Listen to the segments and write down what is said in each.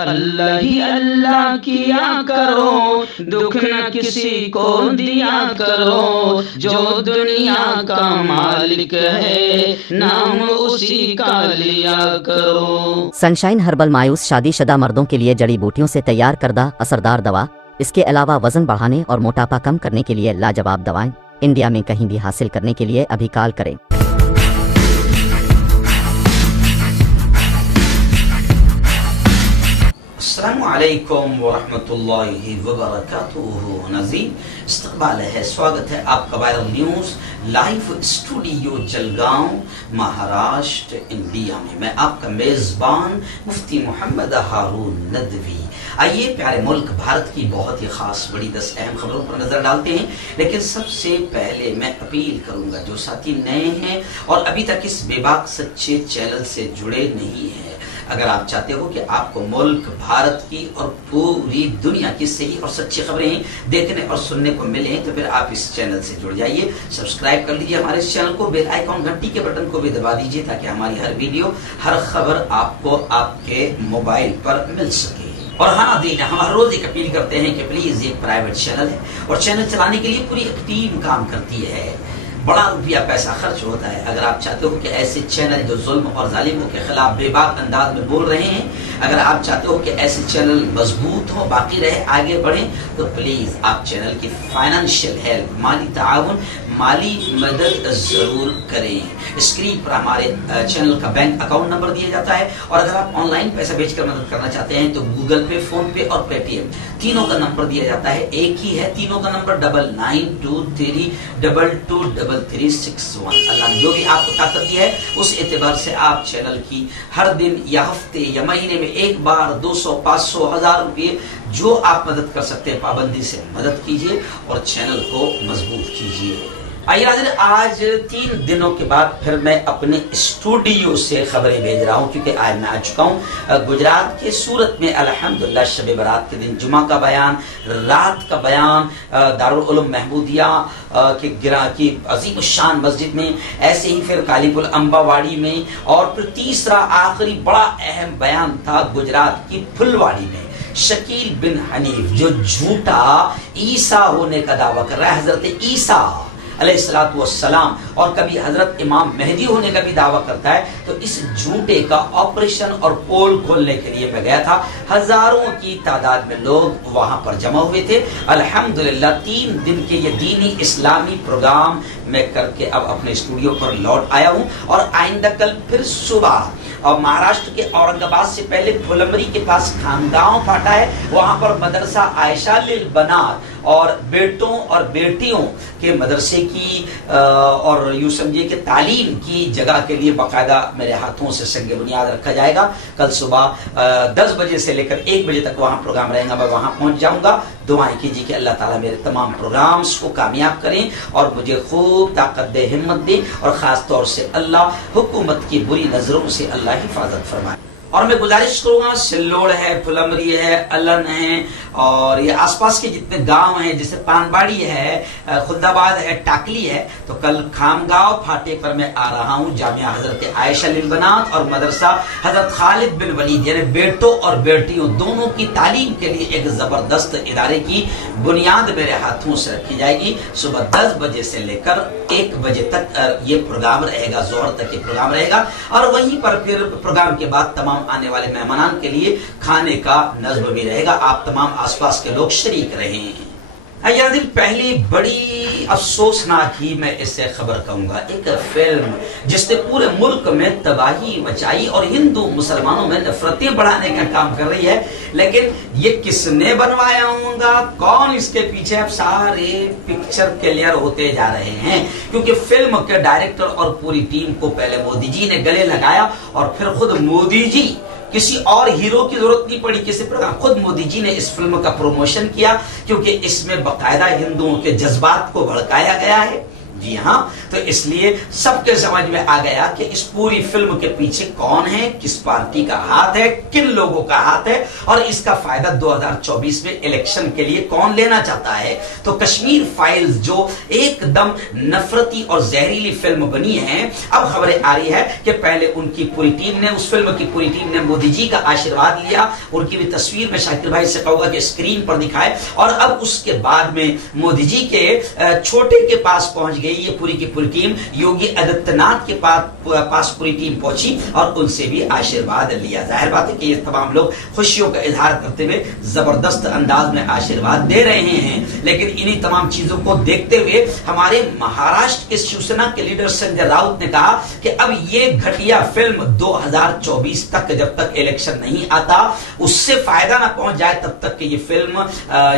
अल्लाह ही अल्लाह किया करो, दुख न किसी को दिया करो, जो दुनिया का मालिक है नाम उसी का लिया करो। सनशाइन हर्बल मायूस शादीशुदा मर्दों के लिए जड़ी बूटियों से तैयार करदा असरदार दवा। इसके अलावा वजन बढ़ाने और मोटापा कम करने के लिए लाजवाब दवाएं इंडिया में कहीं भी हासिल करने के लिए अभी कॉल करें। अस्सलामुअलैकुम वरहमतुल्लाहि वबरकातुहू। नाज़रीन, इस्तक़बाल है, स्वागत है आपका viral news live studio Jalgaon, Maharashtra, India में। मैं आपका मेज़बान मुफ्ती मोहम्मद हारून नदवी। आइए प्यारे मुल्क भारत की बहुत ही खास बड़ी 10 अहम खबरों पर नजर डालते हैं। लेकिन सबसे पहले मैं अपील करूंगा, जो साथी नए हैं और अभी तक इस बेबाक सच्चे चैनल से जुड़े नहीं हैं, अगर आप चाहते हो कि आपको मुल्क भारत की और पूरी दुनिया की सही और सच्ची खबरें देखने और सुनने को मिले, तो फिर आप इस चैनल से जुड़ जाइए। सब्सक्राइब कर लीजिए हमारे इस चैनल को, बेल आइकॉन घंटी के बटन को भी दबा दीजिए, ताकि हमारी हर वीडियो, हर खबर आपको आपके मोबाइल पर मिल सके। और हाँ नाज़रीन, हम हर रोज एक अपील करते हैं कि प्लीज, ये प्राइवेट चैनल है और चैनल चलाने के लिए पूरी एक टीम काम करती है, बड़ा रुपया पैसा खर्च होता है। अगर आप चाहते हो कि ऐसे चैनल जो जुल्म और जालिमों के खिलाफ बेबाक अंदाज में बोल रहे हैं, अगर आप चाहते हो कि ऐसे चैनल मजबूत हो, बाकी रहे, आगे बढ़े, तो प्लीज आप चैनल की फाइनेंशियल हेल्प, माली ताउन, माली मदद जरूर करें। स्क्रीन पर हमारे चैनल का बैंक अकाउंट नंबर दिया जाता है, और अगर आप ऑनलाइन पैसा भेजकर मदद करना चाहते हैं तो गूगल पे, फोन पे और पेटीएम तीनों का नंबर दिया जाता है। एक ही है तीनों का नंबर, 9923223361। अल्लाह ने जो भी आपको ताकत दी है, उस एतबार से आप चैनल की हर दिन या हफ्ते या महीने में एक बार 200, 500, 1000 रुपये जो आप मदद कर सकते हैं, पाबंदी से मदद कीजिए और चैनल को मजबूत कीजिए। आइए नाज़रीन, आज 3 दिनों के बाद फिर मैं अपने स्टूडियो से खबरें भेज रहा हूँ, क्योंकि आज मैं आ चुका हूँ गुजरात के सूरत में। अल्हम्दुलिल्लाह शब बारात के दिन जुमा का बयान, रात का बयान दारुल उलूम महमूदिया के गिरा की अजीम शान मस्जिद में, ऐसे ही फिर कालीपुल अम्बावाड़ी में, और फिर तीसरा आखिरी बड़ा अहम बयान था गुजरात की फुलवाड़ी में। शकील बिन हनीफ जो झूठा ईसा होने का दावा कर रहा है, हजरत ईसा अलैहिस्सलातु वस्सलाम, और कभी हजरत इमाम मेहदी होने का भी दावा करता है, तो इस झूठे का ऑपरेशन और पोल खोलने के लिए मैं गया था। हजारों की तादाद में लोग वहां पर जमा हुए थे। अल्हम्दुलिल्लाह 3 दिन के ये दीनी इस्लामी प्रोग्राम मैं करके अब अपने स्टूडियो पर लौट आया हूं, और आइंदा कल फिर सुबह, और महाराष्ट्र के औरंगाबाद से पहले फुलंबरी के पास खानगांव फाटा है, वहां पर मदरसा आयशा लिल बनात और बेटों और बेटियों के मदरसे की और यूं समझिए कि तालीम की जगह के लिए बाकायदा मेरे हाथों से संग बुनियाद रखा जाएगा। कल सुबह 10 बजे से लेकर 1 बजे तक वहां प्रोग्राम रहेगा, मैं वहां पहुंच जाऊंगा। दुआएं कीजिए कि अल्लाह ताला मेरे तमाम प्रोग्राम्स को कामयाब करें और मुझे खूब ताकत दे, हिम्मत दे, और खास तौर से अल्लाह हुकूमत की बुरी नजरों से अल्लाह हिफाजत फरमाए। और मैं गुजारिश करूंगा, सिल्लोड़ है, फुलंबरी है, अलन है, और ये आसपास के जितने गांव हैं, जैसे पानबाड़ी है, खुदाबाद है, टाकली है, तो कल खामगांव फाटे पर मैं आ रहा हूं। जामिया हजरत आयशा लिल बनात और मदरसा हजरत खालिद बिन वलीद, यानी बेटों और बेटियों दोनों की तालीम के लिए एक जबरदस्त इदारे की बुनियाद मेरे हाथों से रखी जाएगी। सुबह 10 बजे से लेकर 1 बजे तक ये प्रोग्राम रहेगा, जोहर तक ये प्रोग्राम रहेगा, और वहीं पर फिर प्रोग्राम के बाद तमाम आने वाले मेहमानान के लिए खाने का नज़्म भी रहेगा। आप तमाम आसपास के लोग शरीक रहें। पहली बड़ी अफसोसनाक ही मैं इससे खबर कहूंगा, एक फिल्म जिसने पूरे मुल्क में तबाही मचाई और हिंदू मुसलमानों में नफरतें बढ़ाने का काम कर रही है, लेकिन ये किसने बनवाया होगा, कौन इसके पीछे, अब सारे पिक्चर क्लियर होते जा रहे हैं, क्योंकि फिल्म के डायरेक्टर और पूरी टीम को पहले मोदी जी ने गले लगाया, और फिर खुद मोदी जी, किसी और हीरो की जरूरत नहीं पड़ी किसी प्रकार, खुद मोदी जी ने इस फिल्म का प्रमोशन किया, क्योंकि इसमें बाकायदा हिंदुओं के जज्बात को भड़काया गया है, जी हाँ, तो इसलिए सबके समझ में आ गया कि इस पूरी फिल्म के पीछे कौन है, किस पार्टी का हाथ है, किन लोगों का हाथ है, और इसका फायदा 2024 में इलेक्शन के लिए कौन लेना चाहता है। तो कश्मीर फाइल्स जो एकदम नफरती और जहरीली फिल्म बनी है, अब खबरें आ रही है कि पहले उनकी पूरी टीम ने, उस फिल्म की पूरी टीम ने मोदी जी का आशीर्वाद लिया, उनकी भी तस्वीर में शाकिर भाई से कहूंगा कि स्क्रीन पर दिखाए, और अब उसके बाद में मोदी जी के छोटे के पास पहुंच गई ये पूरी की पूरी टीम। योगी आदित्यनाथ के पास पूरी टीम पहुंची और उनसे भी आशीर्वाद लिया। जाहिर बात है कि ये तमाम लोग खुशियों का इजहार करते हुए जबरदस्त अंदाज में आशीर्वाद दे रहे हैं। लेकिन इन्हीं तमाम चीजों को देखते हुए हमारे महाराष्ट्र के शिवसेना के लीडर संजय राउत ने कहा कि अब ये घटिया फिल्म 2024 तक, जब तक इलेक्शन नहीं आता, उससे फायदा ना पहुंच जाए, तब तक ये फिल्म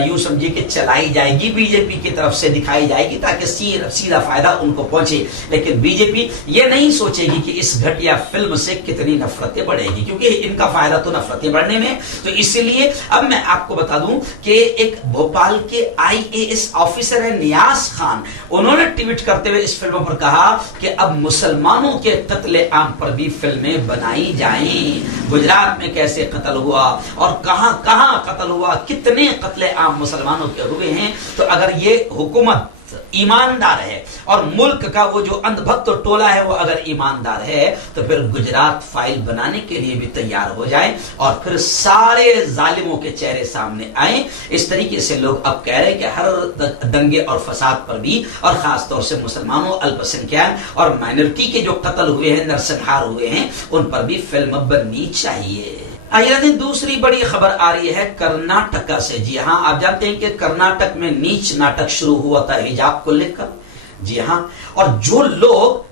यूं समझिए कि चलाई जाएगी, बीजेपी की तरफ से दिखाई जाएगी, ताकि सीधा फायदा उनको पहुंचे। लेकिन बीजेपी ये नहीं सोचेगी कि इस घटिया फिल्म से कितनी नफरतें बढ़ेगी, क्योंकि इनका फायदा तो नफरतें बढ़ने में। तो इसलिए अब मैं आपको बता दूं कि एक भोपाल के IAS ऑफिसर है नियाज खान, उन्होंने ट्वीट करते हुए इस फिल्म पर कहा कि अब मुसलमानों के कत्ले आम पर भी फिल्में बनाई जाएं। गुजरात में कैसे कत्ल हुआ और कहां कहां कत्ल हुआ, कितने कत्ले आम मुसलमानों के हुए हैं। तो अगर ये हुकूमत ईमानदार है और मुल्क का वो जो अंधभक्त टोला है वो अगर ईमानदार है, तो फिर गुजरात फाइल बनाने के लिए भी तैयार हो जाए और फिर सारे जालिमों के चेहरे सामने आए। इस तरीके से लोग अब कह रहे हैं कि हर दंगे और फसाद पर भी, और खासतौर से मुसलमानों, अल्पसंख्यक और माइनॉरिटी के जो कत्ल हुए हैं, नरसंहार हुए हैं, उन पर भी फिल्म बननी चाहिए। आइए दूसरी बड़ी खबर आ रही है कर्नाटक से। जी हाँ, आप जानते हैं कि कर्नाटक में नीच नाटक शुरू हुआ था हिजाब को लेकर। जी हाँ, और जो लोग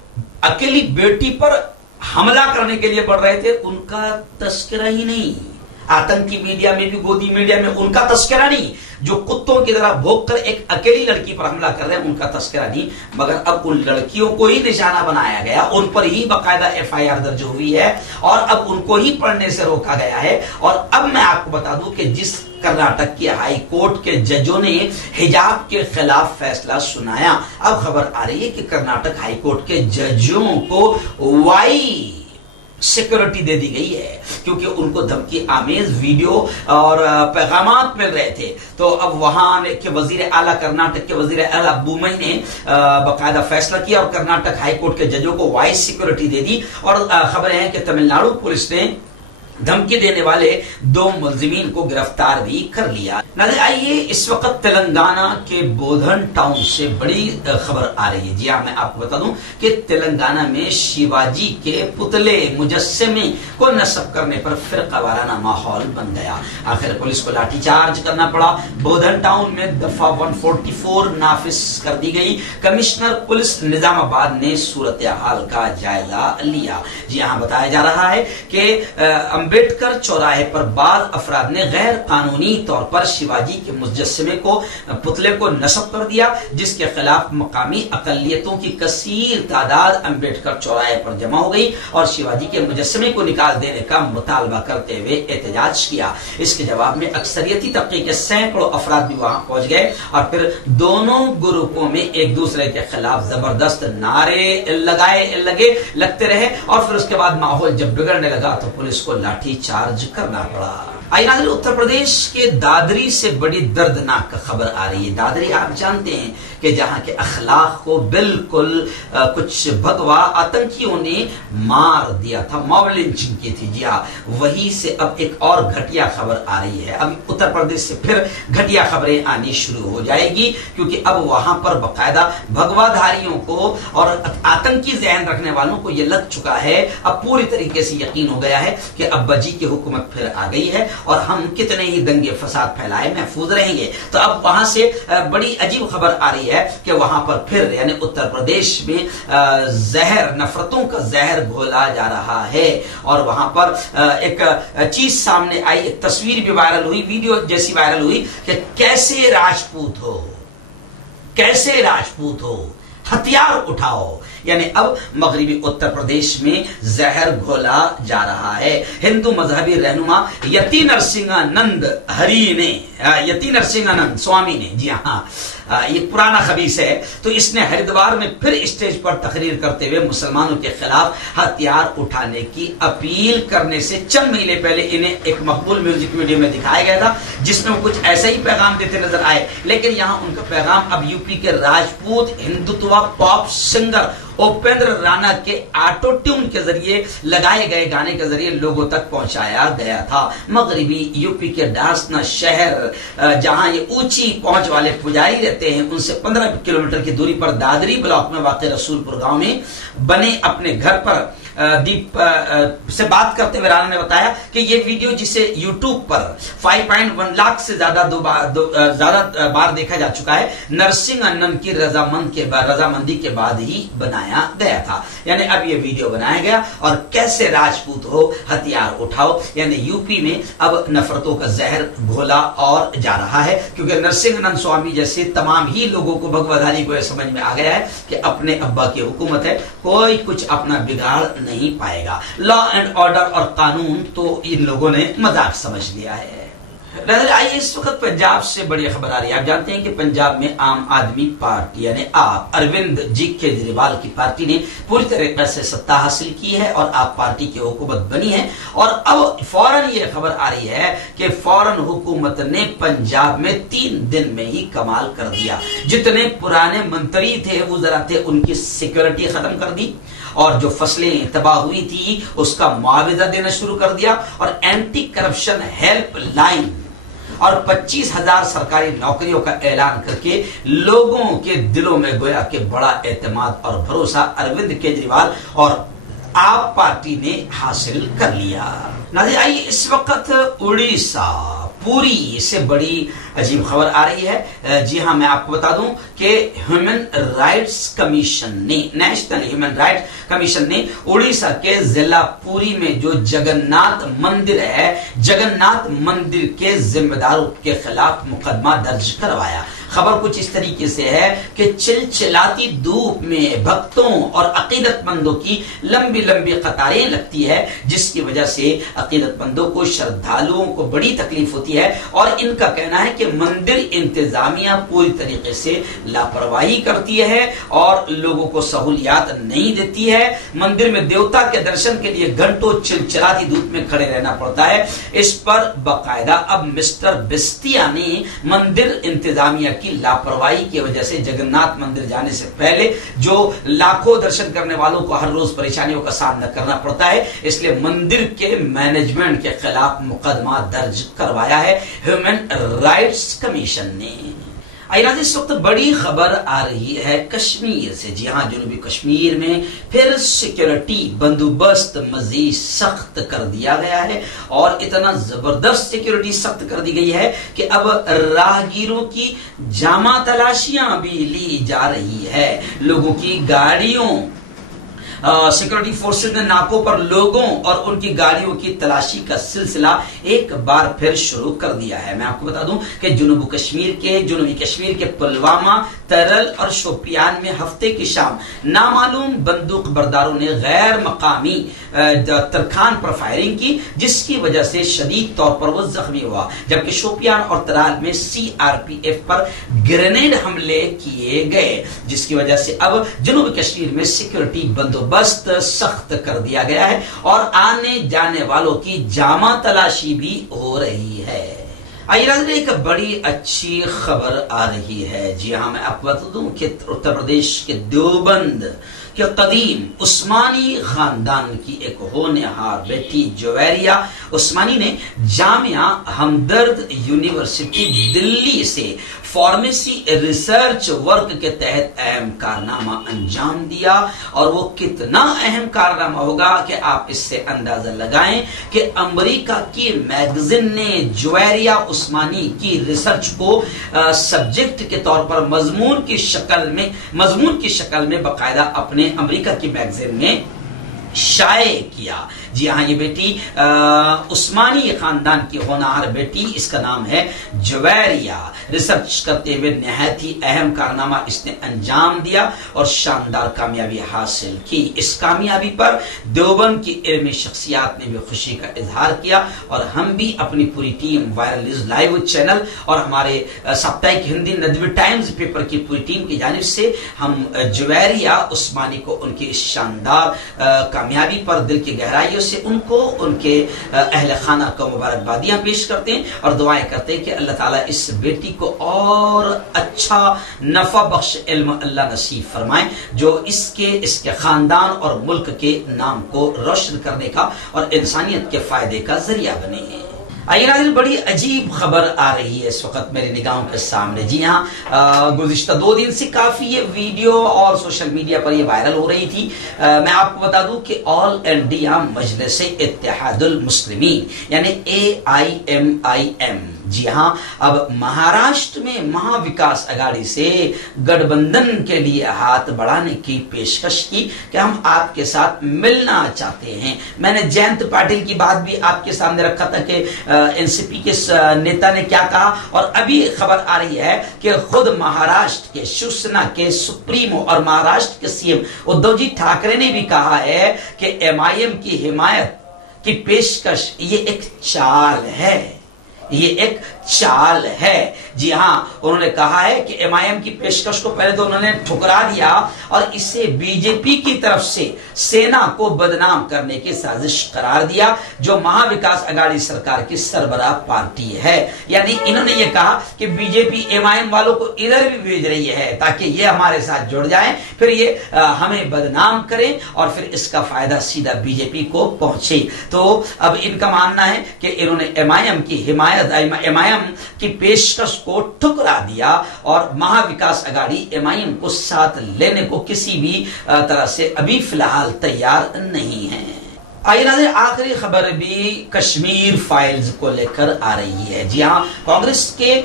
अकेली बेटी पर हमला करने के लिए बढ़ रहे थे, उनका तस्करा ही नहीं, आतंकी मीडिया में भी, गोदी मीडिया में उनका तस्करा नहीं, जो कुत्तों की तरह भोंककर एक अकेली लड़की पर हमला कर रहे हैं उनका तस्करा नहीं, मगर अब उन लड़कियों को ही निशाना बनाया गया, उन पर ही बाकायदा FIR दर्ज हुई है और अब उनको ही पढ़ने से रोका गया है। और अब मैं आपको बता दूं कि जिस कर्नाटक की हाई कोर्ट के जजों ने हिजाब के खिलाफ फैसला सुनाया, अब खबर आ रही है कि कर्नाटक हाई कोर्ट के जजों को वाई सिक्योरिटी दे दी गई है, क्योंकि उनको धमकी आमेज वीडियो और पैगामात मिल रहे थे। तो अब वहां के वजीर आला, कर्नाटक के वजीर आला बुमई ने बाकायदा फैसला किया और कर्नाटक हाईकोर्ट के जजों को वाइस सिक्योरिटी दे दी। और खबरें हैं कि तमिलनाडु पुलिस ने धमकी देने वाले 2 मुलजिमीन को गिरफ्तार भी कर लिया। नाज़रीन, आइए इस वक्त तेलंगाना के बोधन टाउन से बड़ी खबर आ रही है। जी हाँ, मैं आपको बता दूं कि तेलंगाना में शिवाजी के पुतले मुजस्समे को नस्ब करने पर फिरकावाराना माहौल बन गया। आखिर पुलिस को लाठीचार्ज करना पड़ा। बोधन टाउन में दफा 144 नाफिज कर दी गई। कमिश्नर पुलिस निजामाबाद ने सूरत हाल का जायजा लिया। जी हाँ, बताया जा रहा है कि अम्बेडकर चौराहे पर बाद अफराद ने गैर कानूनी तौर पर शिवाजी के मुजस्समे को, पुतले को नस्ब कर दिया, जिसके खिलाफ मकामी अकलियतों की कसीर तादाद अम्बेडकर चौराहे पर जमा हो गई और शिवाजी के मुजस्समे को निकाल देने का मुतालबा करते हुए एहतजाज किया। इसके जवाब में अक्सरियती तबके के सैकड़ों अफराद भी वहां पहुंच गए और फिर दोनों ग्रुपों में एक दूसरे के खिलाफ जबरदस्त नारे लगते रहे और फिर उसके बाद माहौल जब बिगड़ने लगा तो पुलिस को लाठी चार्ज करना पड़ा। आइए, उत्तर प्रदेश के दादरी से बड़ी दर्दनाक खबर आ रही है। दादरी आप जानते हैं कि जहां के अखलाक को बिल्कुल कुछ भगवा आतंकियों ने मार दिया था, मॉब लिंचिंग की थी। जी हाँ, वहीं से अब एक और घटिया खबर आ रही है। अब उत्तर प्रदेश से फिर घटिया खबरें आनी शुरू हो जाएगी, क्योंकि अब वहां पर बाकायदा भगवाधारियों को और आतंकी जहन रखने वालों को यह लग चुका है, अब पूरी तरीके से यकीन हो गया है कि अब्बा जी की हुकूमत फिर आ गई है और हम कितने ही दंगे फसाद फैलाए महफूज रहेंगे। तो अब वहां से बड़ी अजीब खबर आ रही है कि वहां पर फिर यानी उत्तर प्रदेश में जहर, नफरतों का जहर घोला जा रहा है। और वहां पर एक चीज सामने आई, एक तस्वीर भी वायरल हुई, वीडियो जैसी वायरल हुई कि कैसे राजपूत हो हथियार उठाओ। यानी अब मगरिबी उत्तर प्रदेश में जहर घोला जा रहा है। हिंदू मजहबी रहनुमा यति नरसिंहानंद स्वामी ने, जी हाँ, ये पुराना खबीस है। तो इसने हरिद्वार में फिर स्टेज पर तकरीर करते हुए मुसलमानों के खिलाफ हथियार उठाने की अपील करने से चंद महीने पहले इन्हें एक मकबूल म्यूजिक वीडियो में दिखाया गया था, जिसमें वो कुछ ऐसा ही पैगाम देते नजर आए। लेकिन यहां उनका पैगाम अब यूपी के राजपूत हिंदुत्व पॉप सिंगर उपेंद्र राणा के ऑटो ट्यून के जरिए लगाए गए गाने के जरिए लोगों तक पहुंचाया गया था। मगरबी यूपी के डासना शहर, जहां ये ऊंची पहुंच वाले पुजारी रहते हैं, उनसे 15 किलोमीटर की दूरी पर दादरी ब्लॉक में वाक़ रसूलपुर गांव में बने अपने घर पर दीप से बात करते हुए राणा ने बताया कि ये वीडियो जिसे YouTube पर 5.1 लाख से ज्यादा बार देखा जा चुका है, नरसिंह अन्नन की रजामंदी के बाद ही बनाया गया था। यानी अब ये वीडियो बनाया गया और कैसे राजपूत हो हथियार उठाओ, यानी यूपी में अब नफरतों का जहर घोला और जा रहा है, क्योंकि नरसिंह नंद स्वामी जैसे तमाम ही लोगों को भगवधारी को यह समझ में आ गया है कि अपने अब्बा की हुकूमत है, कोई कुछ अपना बिगाड़ नहीं पाएगा। लॉ एंड ऑर्डर और कानून तो इन लोगों ने मजाक समझ लिया है। आइए इस वक्त पंजाब से बड़ी खबर आ रही है। आप जानते हैं कि पंजाब में आम आदमी पार्टी यानी आप अरविंद जी केजरीवाल की पार्टी ने पूरी तरीके से सत्ता हासिल की है और आप पार्टी की हुकूमत बनी है। और अब फौरन ये खबर आ रही है कि फौरन हुकूमत ने पंजाब में 3 दिन में ही कमाल कर दिया। जितने पुराने मंत्री थे वुज़रा थे, उनकी सिक्योरिटी खत्म कर दी और जो फसलें तबाह हुई थी उसका मुआवजा देना शुरू कर दिया और एंटी करप्शन हेल्पलाइन और 25,000 सरकारी नौकरियों का ऐलान करके लोगों के दिलों में गोया के बड़ा एतमाद और भरोसा अरविंद केजरीवाल और आप पार्टी ने हासिल कर लिया। नाज़रीन, आइए इस वक्त उड़ीसा पुरी से बड़ी अजीब खबर आ रही है। जी हां, मैं आपको बता दूं कि ह्यूमन राइट्स कमीशन ने, नेशनल ह्यूमन राइट्स कमीशन ने उड़ीसा के जिला पुरी में जो जगन्नाथ मंदिर है, जगन्नाथ मंदिर के जिम्मेदारों के खिलाफ मुकदमा दर्ज करवाया। खबर कुछ इस तरीके से है कि चिलचिलाती धूप में भक्तों और अकीदतमंदों की लंबी लंबी कतारें लगती है, जिसकी वजह से अकीदतमंदों को, श्रद्धालुओं को बड़ी तकलीफ होती है। और इनका कहना है कि मंदिर इंतजामिया पूरी तरीके से लापरवाही करती है और लोगों को सहूलियात नहीं देती है। मंदिर में देवता के दर्शन के लिए घंटों चिलचिलाती धूप में खड़े रहना पड़ता है। इस पर बाकायदा अब मिस्टर बिस्तिया ने मंदिर इंतजामिया की लापरवाही की वजह से जगन्नाथ मंदिर जाने से पहले जो लाखों दर्शन करने वालों को हर रोज परेशानियों का सामना करना पड़ता है, इसलिए मंदिर के मैनेजमेंट के खिलाफ मुकदमा दर्ज करवाया है ह्यूमन राइट्स कमीशन ने। इस वक्त बड़ी खबर आ रही है कश्मीर से। जी हां, जनूबी कश्मीर में फिर सिक्योरिटी बंदोबस्त मजीद सख्त कर दिया गया है और इतना जबरदस्त सिक्योरिटी सख्त कर दी गई है कि अब राहगीरों की जामा तलाशियां भी ली जा रही है। लोगों की गाड़ियों, सिक्योरिटी फोर्सेज ने नाकों पर लोगों और उनकी गाड़ियों की तलाशी का सिलसिला एक बार फिर शुरू कर दिया है। मैं आपको बता दूं कि जनूबी कश्मीर के पुलवामा, तरल और शोपियान में हफ्ते की शाम नामालूम बंदूक बरदारों ने गैर मकामी तरखान पर फायरिंग की, जिसकी वजह से शदीद तौर पर वो जख्मी हुआ। जबकि शोपियान और तराल में CRPF पर ग्रेनेड हमले किए गए, जिसकी वजह से अब जनूबी कश्मीर में सिक्योरिटी बंदोबस्त सख्त कर दिया गया है और आने जाने वालों की जामा तलाशी भी हो रही है। आइए एक बड़ी अच्छी खबर आ रही है। जी हां, मैं आपको बता दूं कि उत्तर प्रदेश के देवबंद के कदीम उस्मानी खानदान की एक होनहार बेटी जुवैरिया उस्मानी ने जामिया हमदर्द यूनिवर्सिटी दिल्ली से फार्मेसी रिसर्च वर्क के तहत अहम कारनामा अंजाम दिया। और वो कितना अहम कारनामा होगा कि आप इससे अंदाजा लगाएं कि अमेरिका की मैगजीन ने जुवैरिया उस्मानी की रिसर्च को सब्जेक्ट के तौर पर मजमून की शक्ल में बाकायदा अपने अमेरिका की मैगजीन में शाये किया। जी हाँ, ये बेटी उस्मानी खानदान की होनहार बेटी, इसका नाम है जुवैरिया। रिसर्च करते हुए निहायत ही अहम कारनामा इसने अंजाम दिया और शानदार कामयाबी हासिल की। इस कामयाबी पर देवबंद की इल्मी शख्सियात ने भी खुशी का इजहार किया और हम भी अपनी पूरी team, viral news live channel और हमारे साप्ताहिक हिंदी नदवी टाइम्स पेपर की पूरी टीम की जानिब से हम जुवैरिया उस्मानी को उनकी इस शानदार कामयाबी पर दिल की गहराइयों से उनको, उनके अहले खाना को मुबारकबादियां पेश करते हैं और दुआएं करते हैं कि अल्लाह ताला इस बेटी को और अच्छा नफा बख्श इल्म अल्लाह नसीब फरमाए, जो इसके खानदान और मुल्क के नाम को रोशन करने का और इंसानियत के फायदे का जरिया बने। आइए नाज़रीन, बड़ी अजीब खबर आ रही है इस वक्त मेरी निगाहों के सामने। जी हाँ, गुज़िश्ता 2 दिन से काफी ये वीडियो और सोशल मीडिया पर ये वायरल हो रही थी। मैं आपको बता दूं कि ऑल इंडिया मजलिस इत्तेहादुल मुस्लिमीन यानी AIMIM, जी हाँ, अब महाराष्ट्र में महाविकास अघाड़ी से गठबंधन के लिए हाथ बढ़ाने की पेशकश की कि हम आपके साथ मिलना चाहते हैं। मैंने जयंत पाटिल की बात भी आपके सामने रखा था कि एनसीपी के नेता ने क्या कहा, और अभी खबर आ रही है कि खुद महाराष्ट्र के शिवसेना के सुप्रीमो और महाराष्ट्र के सीएम उद्धव जी ठाकरे ने भी कहा है कि MIM की हिमायत की पेशकश ये एक चाल है, ये एक चाल है। जी हाँ, उन्होंने कहा है कि MIM की पेशकश को पहले तो उन्होंने ठुकरा दिया और इसे बीजेपी की तरफ से सेना को बदनाम करने की साजिश करार दिया, जो महाविकास अघाड़ी सरकार की सरबराह पार्टी है। यानी इन्होंने ये कहा कि बीजेपी MIM वालों को इधर भी भेज रही है ताकि ये हमारे साथ जुड़ जाएं, फिर ये हमें बदनाम करें और फिर इसका फायदा सीधा बीजेपी को पहुंचे। तो अब इनका मानना है कि इन्होंने MIM की हिमायत, MIM की पेशकश को ठुकरा दिया और महाविकास अघाड़ी MIM को साथ लेने को किसी भी तरह से अभी फिलहाल तैयार नहीं है। आइए नाज़रीन, आखिरी खबर भी कश्मीर फाइल्स को लेकर आ रही है। जी हाँ, कांग्रेस के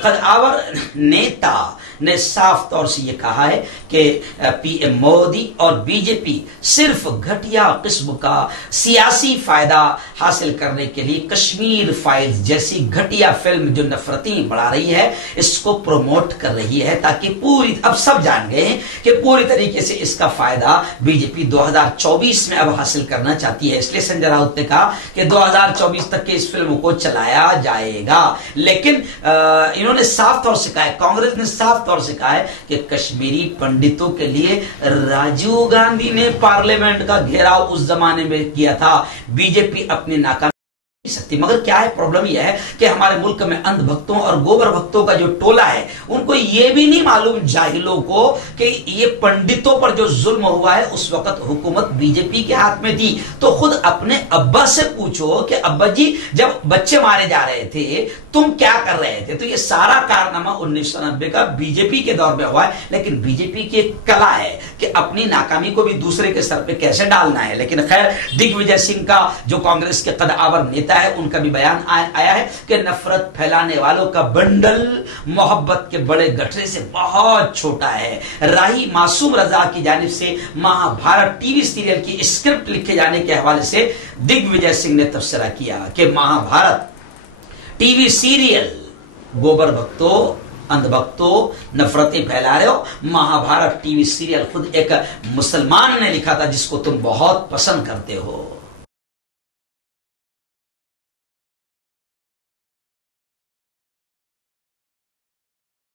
कदावर नेता ने साफ तौर से यह कहा है कि PM मोदी और बीजेपी सिर्फ घटिया किस्म का सियासी फायदा हासिल करने के लिए कश्मीर फाइल्स जैसी घटिया फिल्म जो नफरती बढ़ा रही है इसको प्रमोट कर रही है, ताकि पूरी, अब सब जान गए हैं कि पूरी तरीके से इसका फायदा बीजेपी 2024 में अब हासिल करना चाहती है। इसलिए संजय राउत ने कहा कि 2024 तक के इस फिल्म को चलाया जाएगा। लेकिन इन्होंने साफ तौर से कहा है, कांग्रेस ने साफ तौर से कहा है कि कश्मीरी पंडितों के लिए राजीव गांधी ने पार्लियामेंट का घेराव उस जमाने में किया था, बीजेपी अपनी नाकामी सकती। मगर क्या है, प्रॉब्लम यह है कि हमारे मुल्क में अंध भक्तों और गोबर भक्तों का जो टोला है उनको यह भी नहीं मालूम, जाहिलों को, कि ये पंडितों पर जो जुल्म हुआ है उस वक्त हुकूमत बीजेपी के हाथ में थी। तो खुद अपने अब्बा से पूछो कि अब्बा जी जब बच्चे मारे जा रहे थे तुम क्या कर रहे थे। तो ये सारा कारनामा 1990 का बीजेपी के दौर में हुआ है। लेकिन बीजेपी की एक कला है कि अपनी नाकामी को भी दूसरे के सर पे कैसे डालना है। लेकिन खैर, दिग्विजय सिंह का जो कांग्रेस के कदावर नेता है उनका भी बयान आया है कि नफरत फैलाने वालों का बंडल मोहब्बत के बड़े गठरे से बहुत छोटा है। राही मासूम रजा की जानिब से महाभारत टीवी सीरियल की स्क्रिप्ट लिखे जाने के हवाले से दिग्विजय सिंह ने तबसरा किया कि महाभारत टीवी सीरियल गोबर भक्तों, अंध भक्तों, नफरतें फैला रहे हो। महाभारत टीवी सीरियल खुद एक मुसलमान ने लिखा था जिसको तुम बहुत पसंद करते हो।